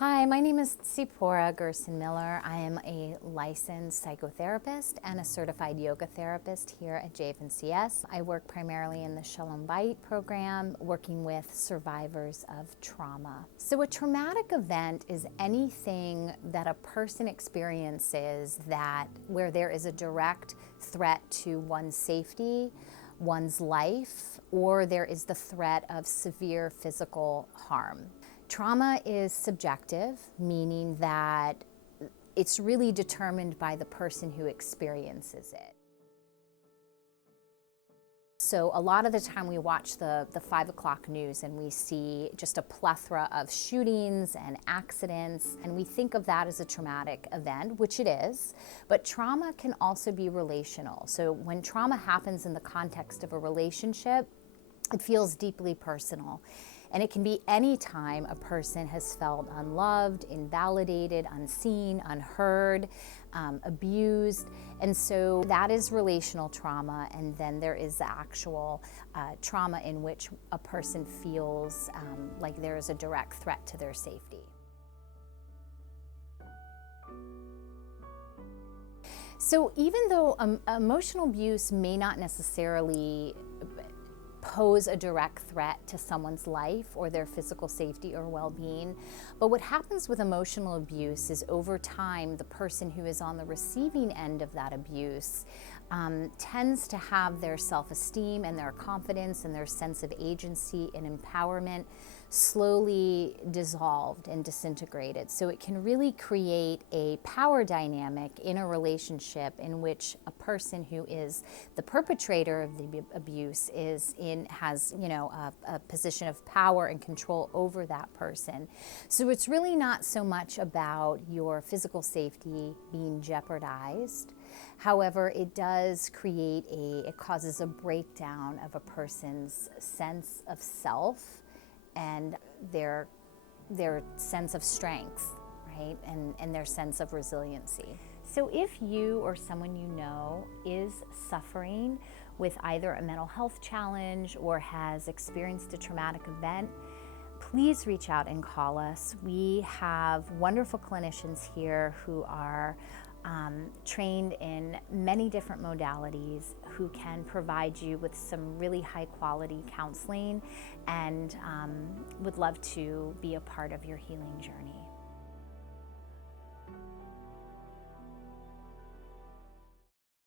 Hi, my name is Tzipporah Gerson-Miller. I am a licensed psychotherapist and a certified yoga therapist here at JF&CS. I work primarily in the Shalom Bayit program, working with survivors of trauma. So a traumatic event is anything that a person experiences where there is a direct threat to one's safety, one's life, or there is the threat of severe physical harm. Trauma is subjective, meaning that it's really determined by the person who experiences it. So a lot of the time we watch the 5 o'clock news and we see just a plethora of shootings and accidents, and we think of that as a traumatic event, which it is, but trauma can also be relational. So when trauma happens in the context of a relationship, it feels deeply personal. And it can be any time a person has felt unloved, invalidated, unseen, unheard, abused. And so that is relational trauma. And then there is the actual trauma in which a person feels like there is a direct threat to their safety. So even though emotional abuse may not necessarily pose a direct threat to someone's life or their physical safety or well-being. But what happens with emotional abuse is over time, the person who is on the receiving end of that abuse tends to have their self-esteem and their confidence and their sense of agency and empowerment slowly dissolved and disintegrated. So it can really create a power dynamic in a relationship in which a person who is the perpetrator of the abuse has a position of power and control over that person. So it's really not so much about your physical safety being jeopardized. However, it causes a breakdown of a person's sense of self and their sense of strength, right? And their sense of resiliency. So if you or someone you know is suffering with either a mental health challenge or has experienced a traumatic event, please reach out and call us. We have wonderful clinicians here who are trained in many different modalities, who can provide you with some really high quality counseling and would love to be a part of your healing journey.